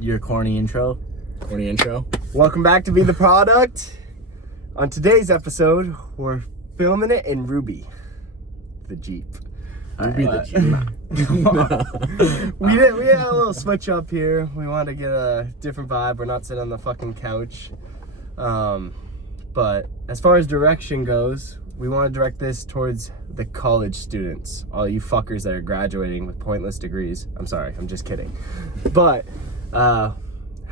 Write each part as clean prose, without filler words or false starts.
your corny intro. Corny intro. Welcome back to Be the Product. On today's episode, we're filming it in Ruby, the Jeep. Ruby the Jeep. We had a little switch up here. We wanted to get a different vibe. We're not sitting on the fucking couch. But as far as direction goes, we want to direct this towards the college students, all you fuckers that are graduating with pointless degrees. I'm sorry, I'm just kidding. But how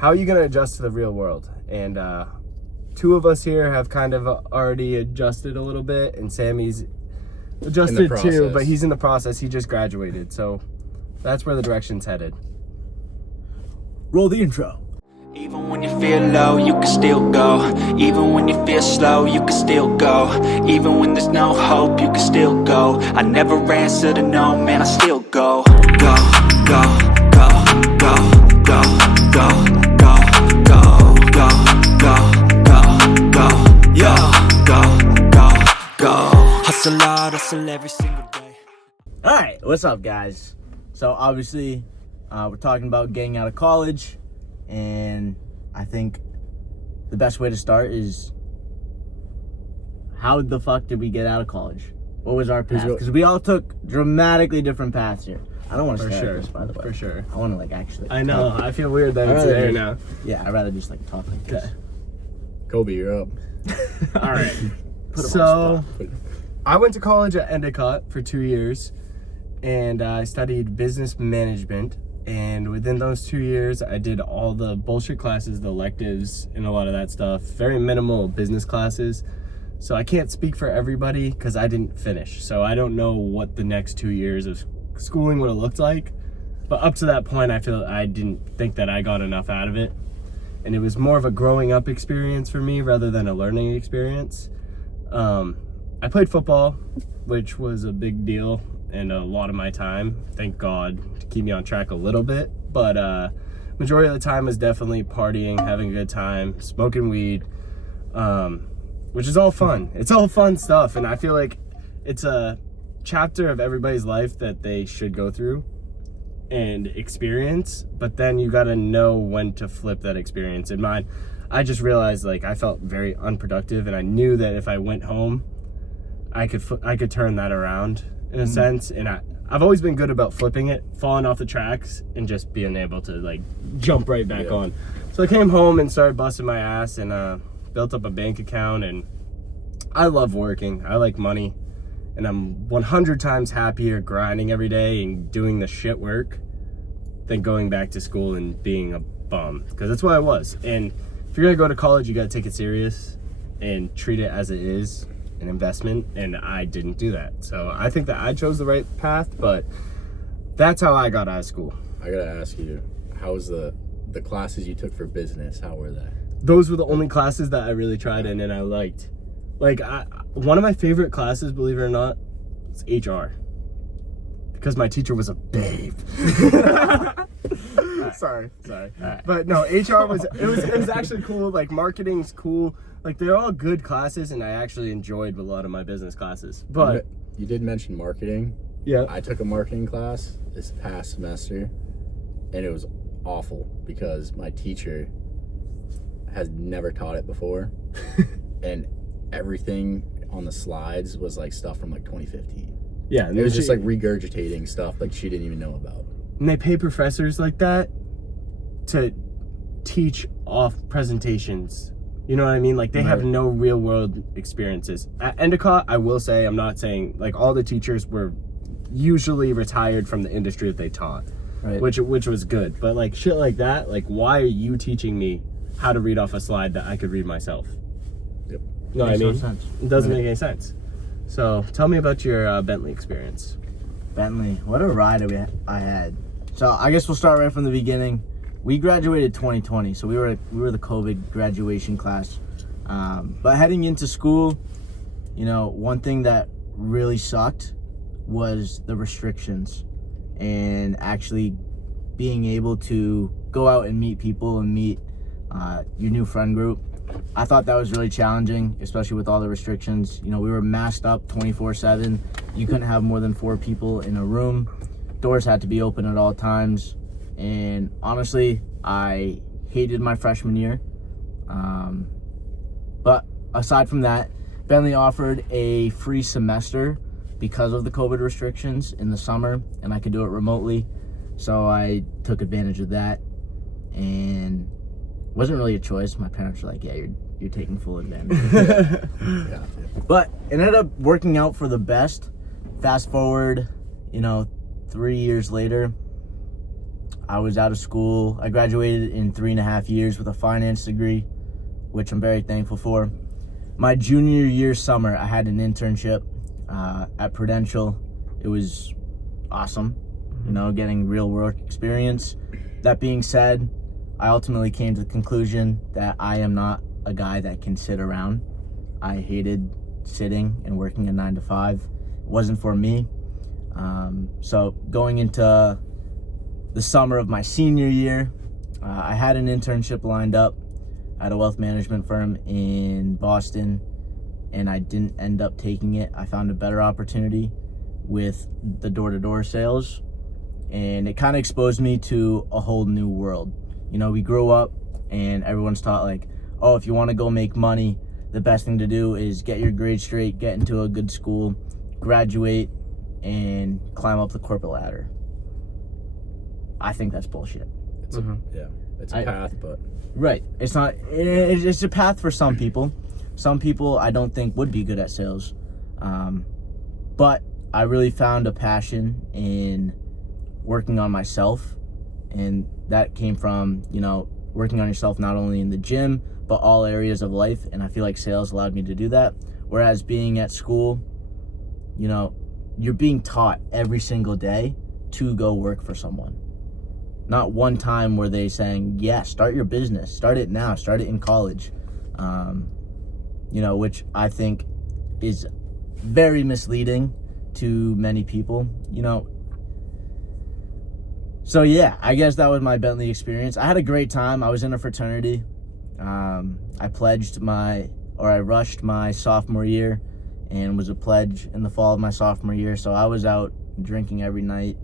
are you going to adjust to the real world? And two of us here have kind of already adjusted a little bit, and Sammy's adjusted too, but he's in the process. He just graduated, so that's where the direction's headed. Roll the intro. Even when you feel low, you can still go. Even when you feel slow, you can still go. Even when there's no hope, you can still go. I never answer to no, man, I still go. Go, go, go, go, go, go, go, go, go, go, go, go, yeah, go. Hustle hard, hustle every single day. Alright, what's up, guys? So, obviously, we're talking about getting out of college. And I think the best way to start is, how the fuck did we get out of college? What was our path? Because we all took dramatically different paths here. I don't want to start this, by the way. For sure. I want to actually. I know. talk. I feel weird that it's there now. Yeah, I'd rather just talk like this. Kobe, you're up. All right. Put him So on the I went to college at Endicott for 2 years, and I studied business management. And within those 2 years, I did all the bullshit classes, the electives, and a lot of that stuff. Very minimal business classes. So I can't speak for everybody because I didn't finish. So I don't know what the next 2 years of schooling would have looked like. But up to that point, I didn't think that I got enough out of it. And it was more of a growing up experience for me rather than a learning experience. I played football, which was a big deal. And a lot of my time, thank God, to keep me on track a little bit. But majority of the time was definitely partying, having a good time, smoking weed, which is all fun. It's all fun stuff, and I feel like it's a chapter of everybody's life that they should go through and experience, but then you gotta know when to flip that experience. In mine, I just realized like I felt very unproductive, and I knew that if I went home, I could turn that around in a sense, and I've always been good about flipping it, falling off the tracks, and just being able to like jump right back on. So I came home and started busting my ass, and built up a bank account, and I love working. I like money, and I'm 100 times happier grinding every day and doing the shit work than going back to school and being a bum, because that's what I was. And if you're gonna go to college, you gotta take it serious and treat it as it is, an investment, and I didn't do that. So I think that I chose the right path, but that's how I got out of school. I gotta ask you, how was the classes you took for business? How were they? Those were the only classes that I really tried in and I liked. Like one of my favorite classes, believe it or not, is HR, because my teacher was a babe. Sorry. Right. But no, HR was actually cool. Like marketing's cool. Like they're all good classes, and I actually enjoyed a lot of my business classes. But you did mention marketing. Yeah, I took a marketing class this past semester, and it was awful because my teacher has never taught it before, and everything on the slides was like stuff from like 2015. Yeah, it was just like regurgitating stuff like she didn't even know about. And they pay professors like that to teach off presentations. You know what I mean? Like they have no real world experiences. At Endicott, I will say, I'm not saying like all the teachers were usually retired from the industry that they taught, Right. which was good. But like shit like that, like why are you teaching me how to read off a slide that I could read myself? Yep. You know what I mean? no sense. It doesn't make any sense. So tell me about your Bentley experience. Bentley, what a ride I had. So I guess we'll start right from the beginning. We graduated 2020, so we were the COVID graduation class. But heading into school, you know, one thing that really sucked was the restrictions, and actually being able to go out and meet people and meet your new friend group. I thought that was really challenging, especially with all the restrictions. You know, we were masked up 24/7. You couldn't have more than 4 people in a room. Doors had to be open at all times. And honestly, I hated my freshman year. But aside from that, Bentley offered a free semester because of the COVID restrictions in the summer, and I could do it remotely. So I took advantage of that, and it wasn't really a choice. My parents were like, yeah, you're taking full advantage of it. Yeah. But it ended up working out for the best. Fast forward, 3 years later, I was out of school. I graduated in 3.5 years with a finance degree, which I'm very thankful for. My junior year summer, I had an internship at Prudential. It was awesome, getting real work experience. That being said, I ultimately came to the conclusion that I am not a guy that can sit around. I hated sitting and working a 9 to 5. It wasn't for me. So going into the summer of my senior year, I had an internship lined up at a wealth management firm in Boston, and I didn't end up taking it. I found a better opportunity with the door-to-door sales, and it kind of exposed me to a whole new world. We grew up and everyone's taught like, oh, if you want to go make money, the best thing to do is get your grades straight, get into a good school, graduate, and climb up the corporate ladder. I think that's bullshit. It's a path, but right. It's not. It's a path for some people. Some people I don't think would be good at sales, but I really found a passion in working on myself, and that came from working on yourself not only in the gym but all areas of life. And I feel like sales allowed me to do that. Whereas being at school, you're being taught every single day to go work for someone. Not one time were they saying, yeah, start your business, start it now, start it in college, which I think is very misleading to many people, So yeah, I guess that was my Bentley experience. I had a great time. I was in a fraternity. I rushed my sophomore year and was a pledge in the fall of my sophomore year. So I was out drinking every night.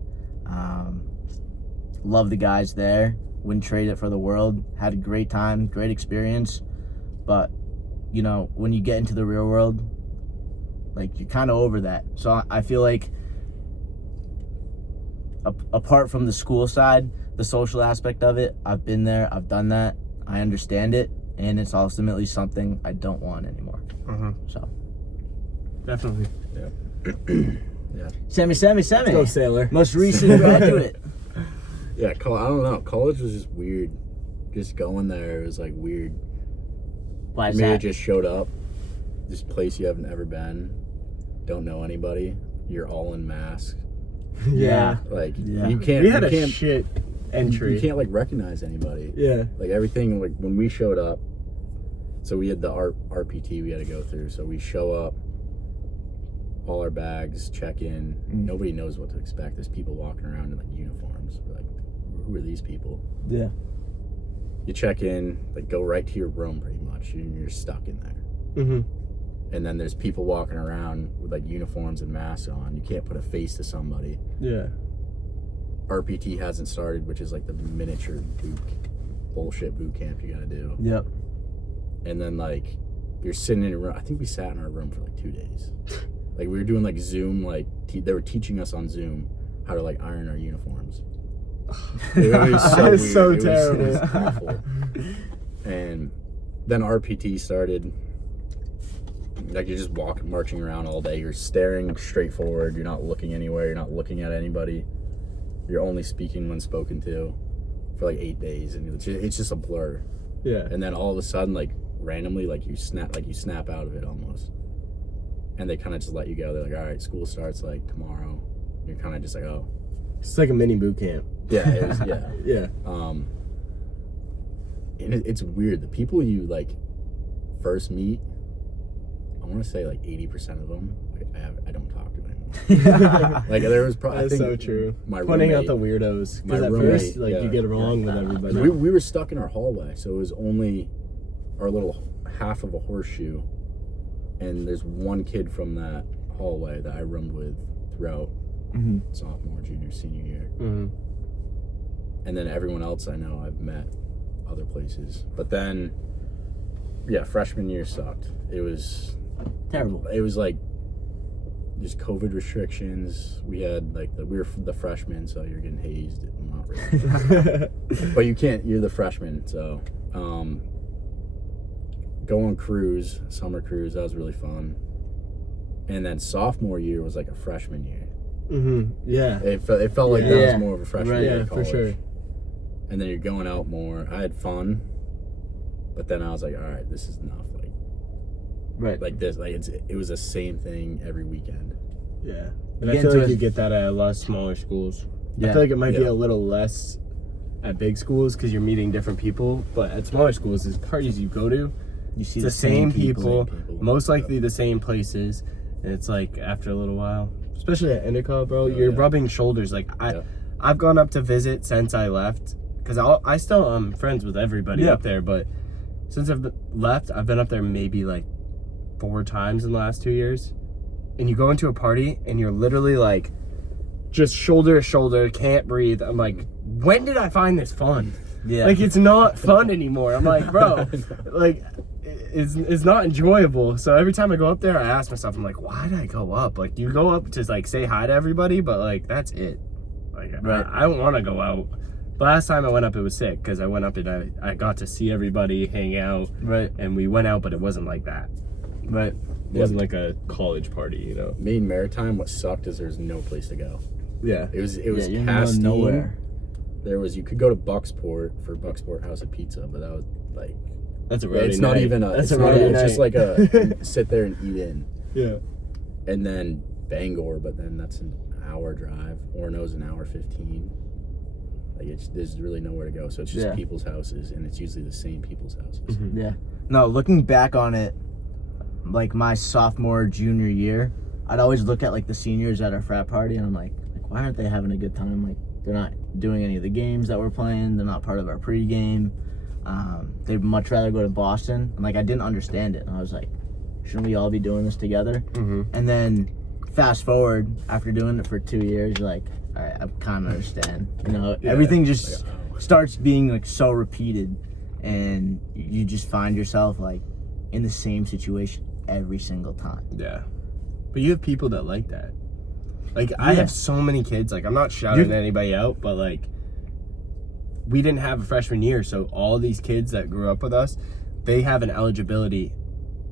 Love the guys there. Wouldn't trade it for the world. Had a great time, great experience. But, when you get into the real world, like, you're kind of over that. So I feel like apart from the school side, the social aspect of it, I've been there, I've done that, I understand it, and it's ultimately something I don't want anymore. So. Definitely. yeah. Yeah. Sammy. Let's go, Sailor. Most recent graduate. Yeah, I don't know. College was just weird. Just going there, it was like weird. Why is For me, that? it just showed up. This place you haven't ever been. Don't know anybody. You're all in masks. Yeah. Like Yeah. you can't. We had you a can't, shit entry. You can't like recognize anybody. Yeah. Like everything. Like when we showed up, so we had the RPT we had to go through. So we show up, all our bags, check in. Nobody knows what to expect. There's people walking around in like uniforms. We're like, who are these people? Yeah. You check in, like go right to your room pretty much. You're stuck in there. And then there's people walking around with like uniforms and masks on. You can't put a face to somebody. Yeah. RPT hasn't started, which is like the miniature bullshit boot camp you gotta do. Yep. And then like you're sitting in a room. I think we sat in our room for like 2 days. Like we were doing like Zoom, like they were teaching us on Zoom how to like iron our uniforms. It was so That is weird. so It terrible. was awful. And then RPT started. Like you're just marching around all day. You're staring straight forward. You're not looking anywhere. You're not looking at anybody. You're only speaking when spoken to for like 8 days, and it's just a blur. Yeah. And then all of a sudden, like randomly, like you snap out of it almost. And they kind of just let you go. They're like, all right, school starts like tomorrow. You're kind of just like, oh. It's like a mini boot camp. Yeah, it was, yeah. Yeah. And it's weird. The people you like first meet, I want to say like 80% of them, like, I don't talk to anymore. Like there was probably. That's so true. My Pointing out roommate, the weirdos. my Because at roommate, first, like, yeah, you get along with everybody. we were stuck in our hallway, so it was only our little half of a horseshoe, and there's one kid from that hallway that I roomed with throughout sophomore, junior, senior year. And then everyone else I know I've met other places. But then, yeah, freshman year sucked. It was Terrible. It was like just COVID restrictions. We had like we were the freshmen, so you're getting hazed. Not really. But you can't. You're the freshman, so go on cruise, summer cruise. That was really fun. And then sophomore year was like a freshman year. Yeah. It felt like that was more of a freshman year Yeah, of for college. sure. And then you're going out more. I had fun, but then I was like, all right, this is enough. Like this, like it was the same thing every weekend. Yeah. You And I get feel into like a- you get that at a lot of smaller schools. Yeah. I feel like it might be Yeah. a little less at big schools because you're meeting different people, but at smaller schools, there's parties you go to, You see it's the same people, most likely the same places, and it's like after a little while, especially at Endicott, bro, you're rubbing shoulders. Like I've gone up to visit since I left because I still am friends with everybody up there, but since I've left, I've been up there maybe like 4 times in the last 2 years. And you go into a party and you're literally like just shoulder to shoulder, can't breathe. I'm like, when did I find this fun? Yeah. Like it's not fun anymore. I'm like, bro, like it's not enjoyable. So every time I go up there, I ask myself, I'm like, why did I go up? Like you go up to like say hi to everybody, but like that's it. Like I don't want to go out. The last time I went up, it was sick because I went up and I got to see everybody, hang out, and we went out, but it wasn't like that. Right. It wasn't like a college party, you know. Maine Maritime, what sucked is there's no place to go. Yeah. It was you're in the middle of Castine. nowhere. There was, you could go to Bucksport for Bucksport House of Pizza, but that was like, That's a rowdy it's not night. even a, That's it's, a not, rowdy it's night. just like a sit there and eat in. Yeah. And then Bangor, but then that's an hour drive. Orono's an hour 15. Like there's really nowhere to go. So it's just people's houses, and it's usually the same people's houses. Yeah. No, looking back on it, like my sophomore, junior year, I'd always look at like the seniors at our frat party, and I'm like, why aren't they having a good time? Like, they're not doing any of the games that we're playing. They're not part of our pregame. They'd much rather go to Boston. And like, I didn't understand it. And I was like, shouldn't we all be doing this together? And then fast forward, after doing it for 2 years, you're like, all right, I kind of understand. You know, everything just starts being like so repeated, and you just find yourself like in the same situation every single time. Yeah. But you have people that like that. Like, I have so many kids. Like, I'm not shouting anybody out, but like, we didn't have a freshman year, so all these kids that grew up with us, they have an eligibility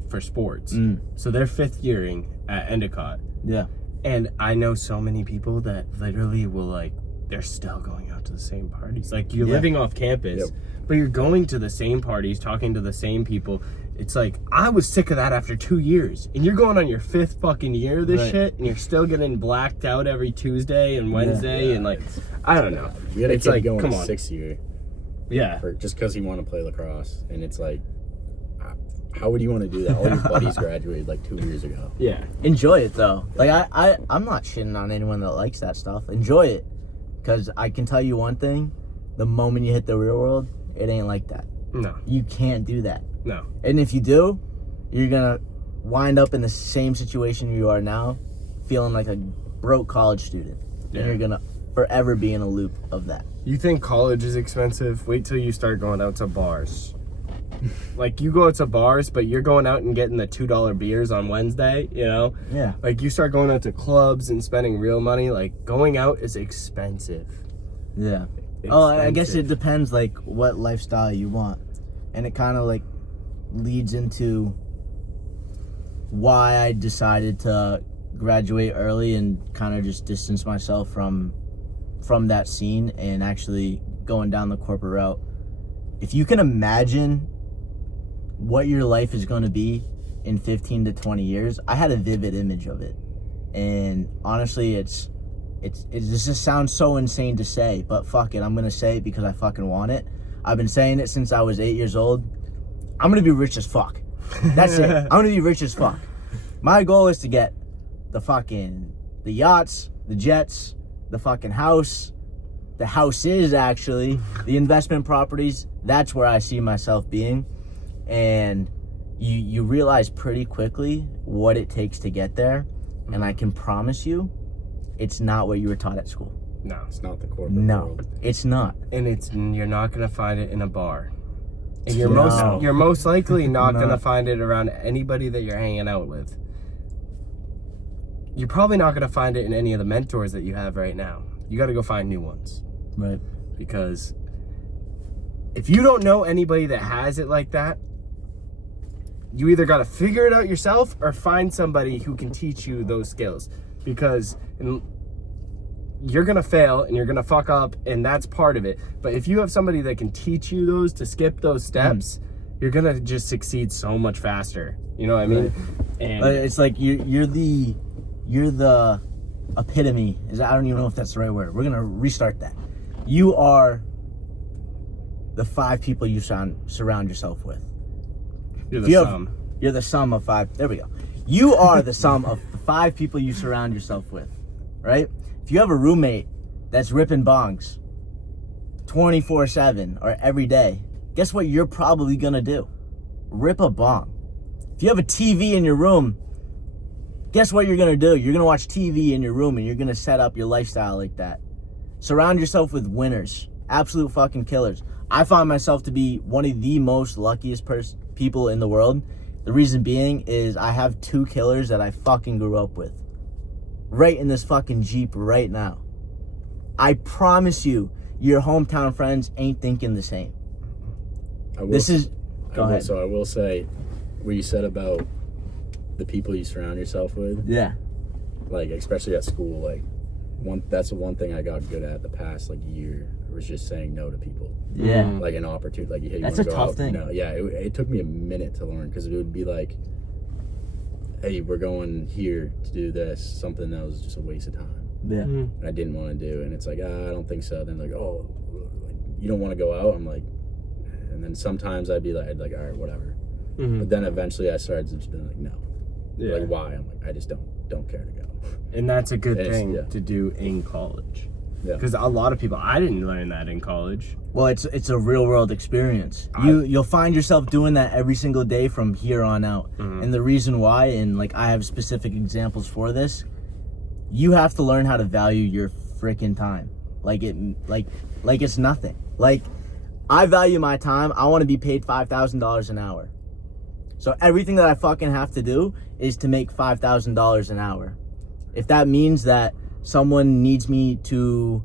for sports. So they're 5th yearing at Endicott. Yeah. And I know so many people that literally will like, they're still going out to the same parties. Like, you're living off campus, but you're going to the same parties, talking to the same people. It's like, I was sick of that after 2 years. And you're going on your 5th fucking year of this shit, and you're still getting blacked out every Tuesday and Wednesday, and like, I don't know. We had a It's kid like, going come to on. 6th year. Yeah. Just because he wanted to play lacrosse. And it's like, how would you want to do that? All your buddies graduated like 2 years ago. Yeah. Enjoy it though. Like I'm not shitting on anyone that likes that stuff. Enjoy it, because I can tell you one thing: the moment you hit the real world, it ain't like that. No. You can't do that. No. And if you do, you're gonna wind up in the same situation you are now, feeling like a broke college student, and you're gonna forever be in a loop of that. You think college is expensive? Wait till you start going out to bars. Like, you go out to bars, but you're going out and getting the $2 beers on Wednesday, you know? Yeah. Like, you start going out to clubs and spending real money. Like, going out is expensive. Yeah. Oh, I guess it depends, like, what lifestyle you want. And it kind of, like, leads into why I decided to graduate early and kind of just distance myself from that scene and actually going down the corporate route. If you can imagine what your life is going to be in 15 to 20 years, I had a vivid image of it. And honestly, it just sounds so insane to say, but fuck it, I'm going to say it because I fucking want it. I've been saying it since I was 8 years old. I'm going to be rich as fuck. That's it. I'm going to be rich as fuck. My goal is to get the yachts, the jets, the fucking house, the houses actually, the investment properties. That's where I see myself being. And you realize pretty quickly what it takes to get there. And I can promise you, it's not what you were taught at school. No. It's not the corporate No, world. it's not. And you're not gonna find it in a bar. And No. you're most likely not No. gonna find it around anybody that you're hanging out with. You're probably not gonna find it in any of the mentors that you have right now. You gotta go find new ones. Right. Because if you don't know anybody that has it like that, you either gotta figure it out yourself or find somebody who can teach you those skills. Because you're gonna fail and you're gonna fuck up, and that's part of it. But if you have somebody that can teach you those to skip those steps, you're gonna just succeed so much faster. You know what I mean? And It's like you're the epitome. I don't even know if that's the right word. We're gonna restart that. You are the 5 people you surround yourself with. you're the sum. You're the sum of 5. There we go. You are the sum of the 5 people you surround yourself with, right? If you have a roommate that's ripping bongs 24/7 or every day, guess what you're probably gonna do? Rip a bong. If you have a TV in your room, guess what you're gonna do? You're gonna watch TV in your room and you're gonna set up your lifestyle like that. Surround yourself with winners, absolute fucking killers. I find myself to be one of the most luckiest people in the world. The reason being is I have 2 killers that I fucking grew up with. Right in this fucking Jeep right now. I promise you, your hometown friends ain't thinking the same. Go ahead. So I will say, what you said about the people you surround yourself with, Yeah. like especially at school, like that's the one thing I got good at the past like year, was just saying no to people. Yeah. Like an opportunity, like, hey, you That's wanna a go tough out? thing. No, yeah, it took me a minute to learn, because it would be like, hey, we're going here to do this, something that was just a waste of time. Yeah. And I didn't want to do, and it's like, I don't think so. Then like, oh, like, you don't want to go out? I'm like, and then sometimes I'd like, all right, whatever. But then eventually I started just being like, no. Yeah. Like, why? I'm like, I just don't care to go. And that's a good thing yeah. to do in college. Yeah. Because a lot of people, I didn't learn that in college. Well, it's a real world experience. You'll find yourself doing that every single day from here on out. And the reason why, and like I have specific examples for this, you have to learn how to value your freaking time. Like it's nothing. Like, I value my time. I want to be paid $5,000 an hour. So everything that I fucking have to do is to make $5,000 an hour. If that means that someone needs me to,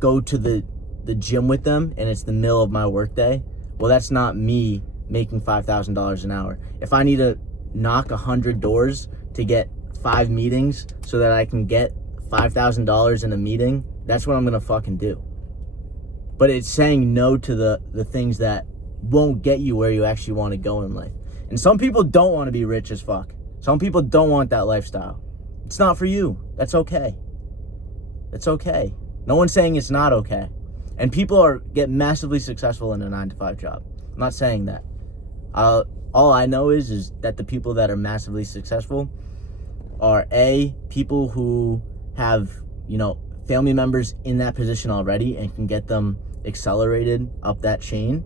go to the gym with them and it's the middle of my workday, well, that's not me making $5,000 an hour. If I need to knock 100 doors to get 5 meetings so that I can get $5,000 in a meeting, that's what I'm gonna fucking do. But it's saying no to the things that won't get you where you actually want to go in life. And some people don't want to be rich as fuck. Some people don't want that lifestyle. It's not for you. That's okay. It's okay. No one's saying it's not okay. And people get massively successful in a 9-to-5 job. I'm not saying that. All I know is that the people that are massively successful are people who have, family members in that position already and can get them accelerated up that chain,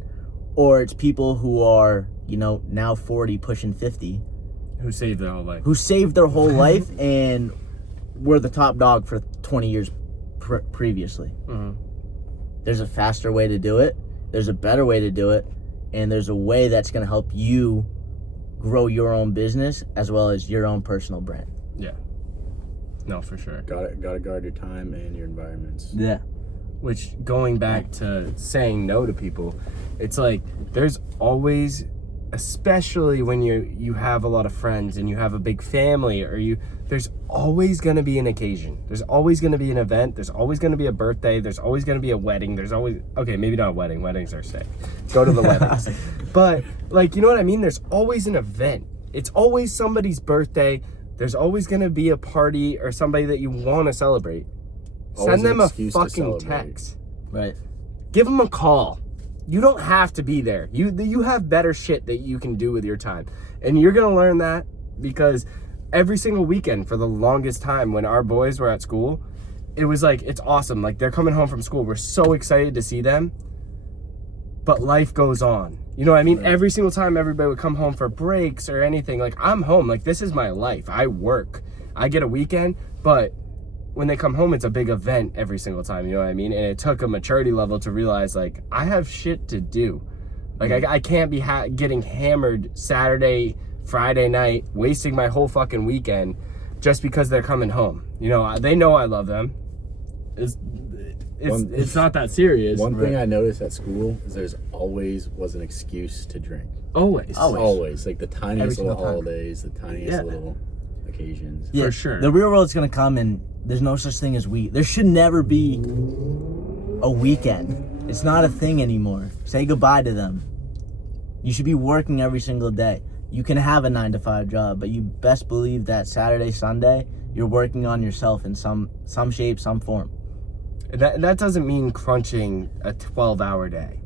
or it's people who are, now 40 pushing 50 Who saved their whole life. who saved their whole life and were the top dog for 20 years previously. There's a faster way to do it, there's a better way to do it, and there's a way that's going to help you grow your own business as well as your own personal brand. Yeah. No, for sure. Gotta guard your time and your environments. Yeah. Which, going back to saying no to people, it's like there's always, especially when you have a lot of friends and you have a big family, or there's always going to be an occasion. There's always going to be an event. There's always going to be a birthday. There's always going to be a wedding. There's always, okay, maybe not a wedding. Weddings are sick. Go to the weddings. But, like, you know what I mean? There's always an event. It's always somebody's birthday. There's always going to be a party or somebody that you want to celebrate. Always Send them an a excuse to fucking celebrate. text. Right. Give them a call. You don't have to be there. You have better shit that you can do with your time. And you're going to learn that because every single weekend for the longest time when our boys were at school, it was like, it's awesome. Like, they're coming home from school. We're so excited to see them. But life goes on. You know what I mean? Right. Every single time everybody would come home for breaks or anything, like, I'm home. Like, this is my life. I work. I get a weekend, but when they come home, it's a big event every single time, you know what I mean? And it took a maturity level to realize, like, I have shit to do. Like, I can't be getting hammered Saturday, Friday night, wasting my whole fucking weekend just because they're coming home. You know, they know I love them. It's not that serious. One thing I noticed at school is there's always was an excuse to drink. Always. Like the tiniest little holidays, the tiniest little occasions. Yeah, for sure. The real world's gonna come, and there's no such thing as there should never be a weekend. It's not a thing anymore. Say goodbye to them. You should be working every single day. You can have a 9-to-5 job, but you best believe that Saturday, Sunday, you're working on yourself in some shape, some form. That doesn't mean crunching a 12-hour day.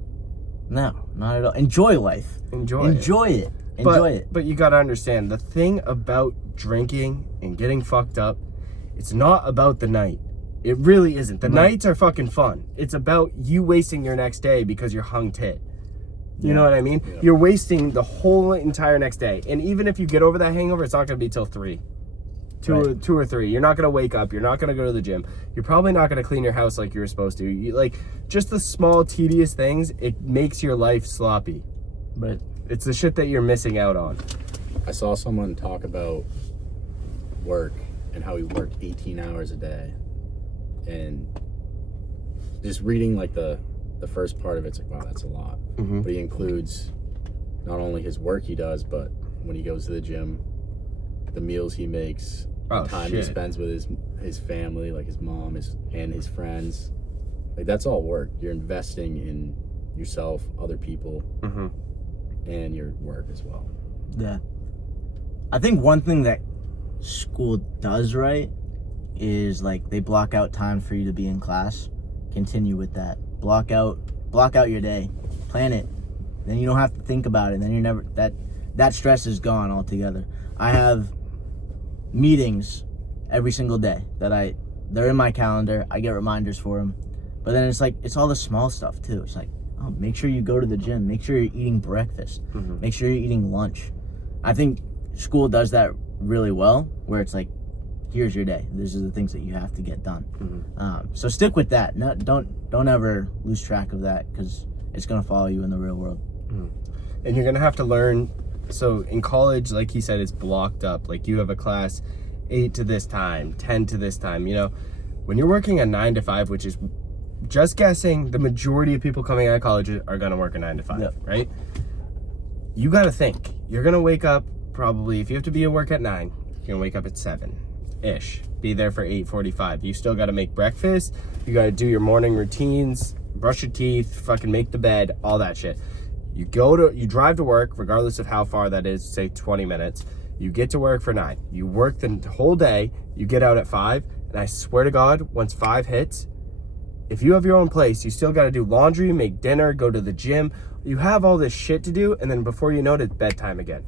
No, not at all. Enjoy life. Enjoy it. But you gotta understand, the thing about drinking and getting fucked up, it's not about the night. It really isn't. The nights are fucking fun. It's about you wasting your next day because you're hung tit. You know what I mean? Yeah. You're wasting the whole entire next day. And even if you get over that hangover, it's not gonna be till 3. 2 or 3. You're not gonna wake up. You're not gonna go to the gym. You're probably not gonna clean your house like you were supposed to. Like, just the small, tedious things, it makes your life sloppy. But it's the shit that you're missing out on. I saw someone talk about work and how he worked 18 hours a day. And just reading like the first part of it's like, wow, that's a lot. Mm-hmm. But he includes not only his work he does, but when he goes to the gym, the meals he makes, the time he spends with his family, like his mom and his friends. Like, that's all work. You're investing in yourself, other people, and your work as well. Yeah. I think one thing that school does right is, like, they block out time for you to be in class. Continue with that. Block out your day. Plan it. Then you don't have to think about it. Then you're never that stress is gone altogether. I have meetings every single day they're in my calendar. I get reminders for them. But then it's all the small stuff too. It's like, oh, make sure you go to the gym. Make sure you're eating breakfast. Make sure you're eating lunch. I think school does that really well, where it's like, here's your day. These are the things that you have to get done. So stick with that. Don't ever lose track of that, because it's gonna follow you in the real world. And you're gonna have to learn. So in college, like he said, it's blocked up. Like, you have a class 8 to this time, 10 to this time. You know, when you're working a 9 to 5, which is, just guessing, the majority of people coming out of college are gonna work a 9 to 5, right? You gotta think. You're gonna wake up probably, if you have to be at work at 9, you're gonna wake up at 7-ish. Be there for 8:45. You still gotta make breakfast. You gotta do your morning routines, brush your teeth, fucking make the bed, all that shit. You drive to work, regardless of how far that is, say 20 minutes. You get to work for 9. You work the whole day. You get out at 5. And I swear to God, once 5 hits, if you have your own place, you still got to do laundry, make dinner, go to the gym. You have all this shit to do. And then before you know it, it's bedtime again.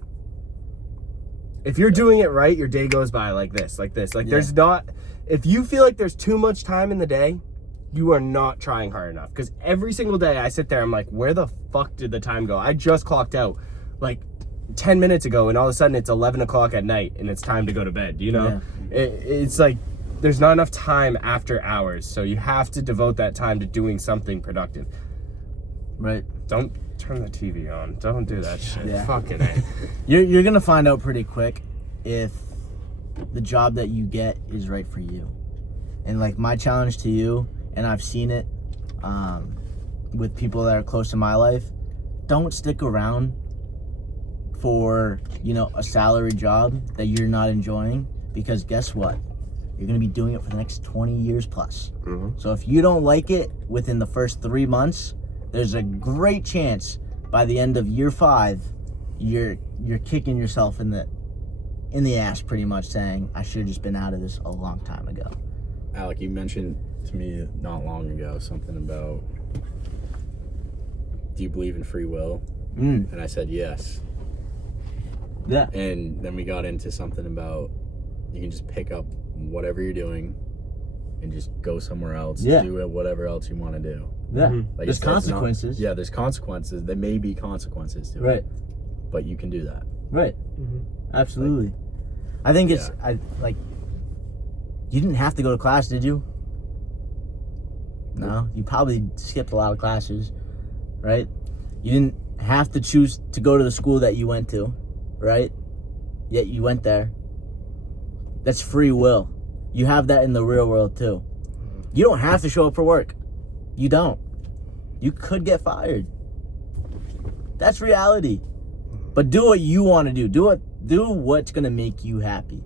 If you're doing it right, your day goes by like this. There's not, if you feel like there's too much time in the day, you are not trying hard enough. Because every single day I sit there, I'm like, where the fuck did the time go? I just clocked out like 10 minutes ago, and all of a sudden it's 11 o'clock at night and it's time to go to bed, you know? It's like, there's not enough time after hours. So you have to devote that time to doing something productive. Right. Don't turn the TV on. Don't do that shit. Yeah. Fucking A. You're gonna find out pretty quick if the job that you get is right for you. And like, my challenge to you, and I've seen it with people that are close to my life, don't stick around for, a salary job that you're not enjoying, because guess what? You're gonna be doing it for the next 20 years plus. So if you don't like it within the first 3 months, there's a great chance by the end of year 5, you're kicking yourself in the ass, pretty much, saying, I should have just been out of this a long time ago. Alec, you mentioned to me not long ago something about, do you believe in free will? And I said yes. Yeah. And then we got into something about, you can just pick up whatever you're doing and just go somewhere else, do it, whatever else you want to do. Yeah. Like, there's consequences. There's consequences. There may be consequences to it. But you can do that. Right. Absolutely. I think it's You didn't have to go to class, did you? No, you probably skipped a lot of classes, right? You didn't have to choose to go to the school that you went to, right? Yet you went there. That's free will. You have that in the real world too. You don't have to show up for work. You don't. You could get fired. That's reality. But do what you want to do. Do what's gonna make you happy.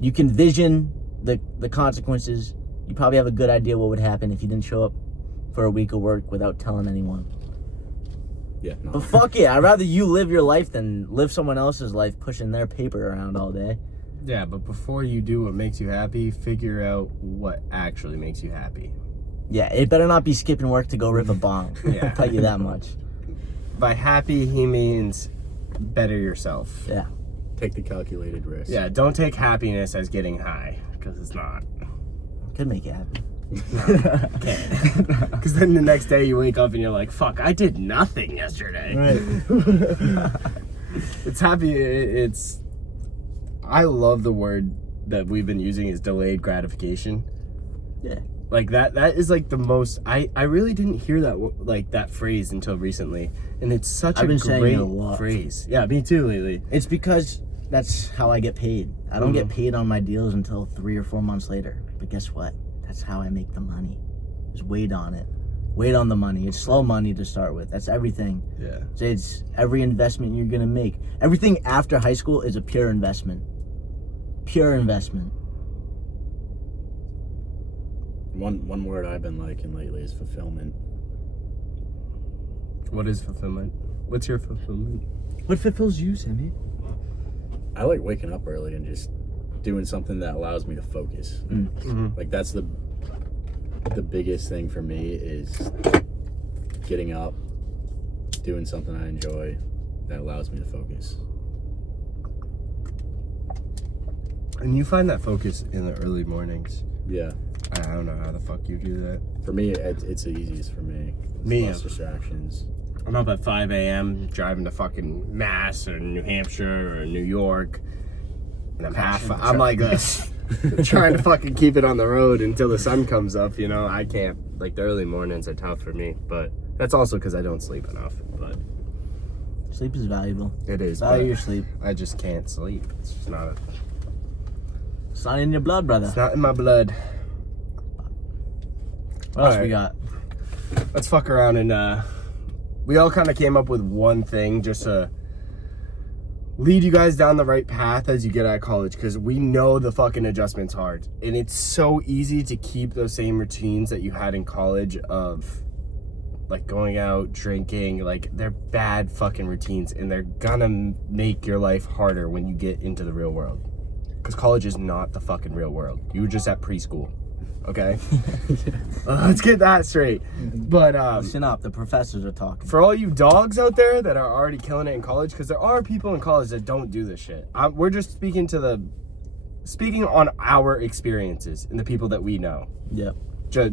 You can vision the consequences. You probably have a good idea what would happen if you didn't show up for a week of work without telling anyone. Yeah, no. But fuck it, I'd rather you live your life than live someone else's life pushing their paper around all day. Yeah, but before you do what makes you happy, figure out what actually makes you happy. Yeah, it better not be skipping work to go rip a bong. Yeah. I'll tell you that much. By happy, he means better yourself. Yeah. Take the calculated risk. Yeah, don't take happiness as getting high, because it's not. Could make it happen. Can't. Because then the next day you wake up and you're like, fuck, I did nothing yesterday. Right. It's happy. It's. I love the word that we've been using is delayed gratification. Yeah. Like that is like the most. I really didn't hear that phrase until recently, and it's such I've a been saying great it a lot. phrase. Yeah, me too lately. It's because that's how I get paid. I don't get paid on my deals until 3 or 4 months later. But guess what? That's how I make the money. Just wait on it. Wait on the money. It's slow money to start with. That's everything. Yeah. So it's every investment you're gonna make. Everything after high school is a pure investment. Pure investment. One word I've been liking lately is fulfillment. What is fulfillment? What's your fulfillment? What fulfills you, Sammy? I like waking up early and just doing something that allows me to focus. Mm-hmm. Like that's the biggest thing for me is getting up, doing something I enjoy that allows me to focus. And you find that focus in the early mornings. Yeah. I don't know how the fuck you do that. For me, it's the easiest for me. It's Me, less distractions. I'm up at 5 a.m. driving to fucking Mass or New Hampshire or New York. And I'm like this, trying to fucking keep it on the road until the sun comes up, you know? I can't, like the early mornings are tough for me, but that's also because I don't sleep enough, but. Sleep is valuable. It is. Value but your sleep. I just can't sleep. It's just not. It's not in your blood, brother. It's not in my blood. What else Alright. we got? Let's fuck around and we all kind of came up with one thing just to lead you guys down the right path as you get out of college, because we know the fucking adjustment's hard, and it's so easy to keep those same routines that you had in college of like going out, drinking. Like they're bad fucking routines, and they're gonna make your life harder when you get into the real world, because college is not the fucking real world. You were just at preschool. Okay. Let's get that straight. But Listen up, the professors are talking. for all you dogs out there that are already killing it in college, because there are people in college that don't do this shit. We're just speaking on our experiences and the people that we know. Yep.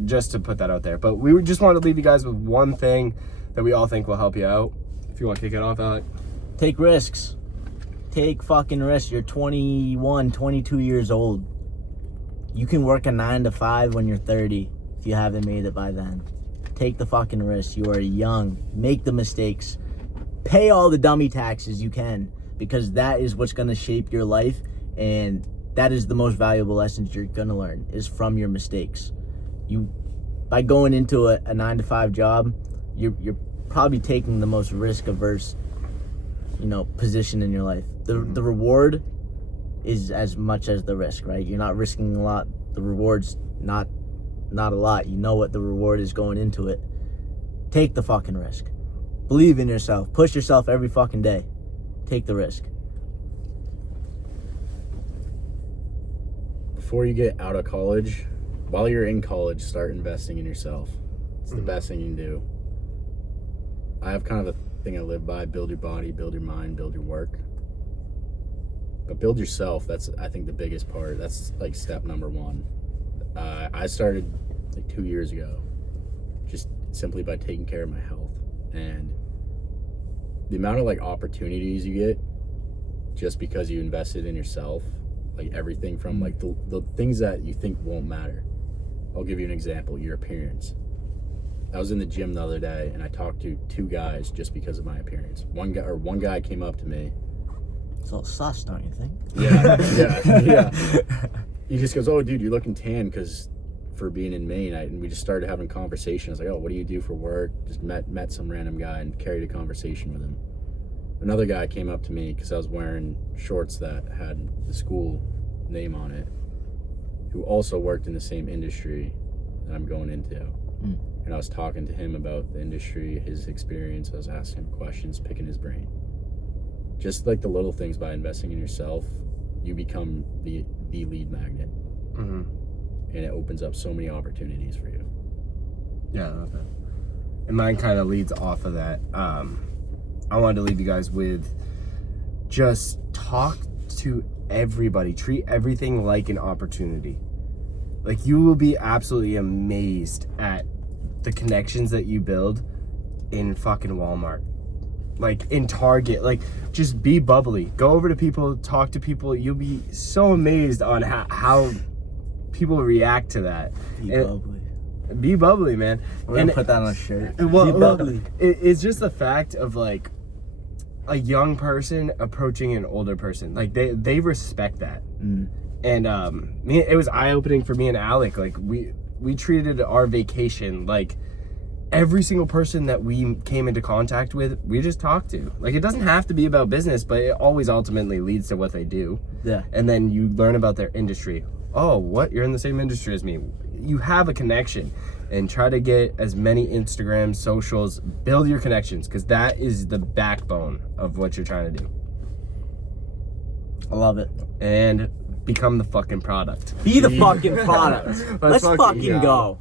Just to put that out there. But we just wanted to leave you guys with one thing that we all think will help you out. If you want to kick it off, Alec. Take risks. Take fucking risks. You're 21, 22 years old. You can work a 9 to 5 when you're 30 if you haven't made it by then. Take the fucking risk. You are young. Make the mistakes. Pay all the dummy taxes you can, because that is what's going to shape your life, and that is the most valuable lessons you're going to learn is from your mistakes. By going into a 9 to 5 job, you're probably taking the most risk averse, position in your life. The reward is as much as the risk, right? You're not risking a lot. The reward's not a lot. You know what the reward is going into it. Take the fucking risk. Believe in yourself. Push yourself every fucking day. Take the risk. Before you get out of college, while you're in college, start investing in yourself. It's the best thing you can do. I have kind of a thing I live by: build your body, build your mind, build your work. But build yourself, that's, I think, the biggest part. That's like step number one. I started like 2 years ago, just simply by taking care of my health. And the amount of like opportunities you get just because you invested in yourself, like everything from like the things that you think won't matter. I'll give you an example, your appearance. I was in the gym the other day and I talked to 2 guys just because of my appearance. One guy came up to me. It's a little sus, don't you think? Yeah. He just goes, "Oh, dude, you're looking tan because for being in Maine." And we just started having conversations. Like, "Oh, what do you do for work?" Just met some random guy and carried a conversation with him. Another guy came up to me because I was wearing shorts that had the school name on it, who also worked in the same industry that I'm going into. And I was talking to him about the industry, his experience. I was asking him questions, picking his brain. Just like the little things, by investing in yourself, you become the lead magnet. And it opens up so many opportunities for you. Yeah, I love that. And mine kind of leads off of that. I wanted to leave you guys with just talk to everybody. Treat everything like an opportunity. Like, you will be absolutely amazed at the connections that you build in fucking Walmart. Like, in Target. Like, just be bubbly. Go over to people, talk to people. You'll be so amazed on how people react to that. Bubbly. Be bubbly, man. We're gonna put that on a shirt. Well, Be bubbly. It's just the fact of, like, a young person approaching an older person. Like, they respect that. And it was eye-opening for me and Alec. Like, we treated our vacation like every single person that we came into contact with, we just talked to. Like, it doesn't have to be about business, but it always ultimately leads to what they do. Yeah. And then you learn about their industry. Oh, what? You're in the same industry as me. You have a connection. And try to get as many Instagrams, socials, build your connections, because that is the backbone of what you're trying to do. I love it. And become the fucking product. Be the fucking product. Let's fucking go.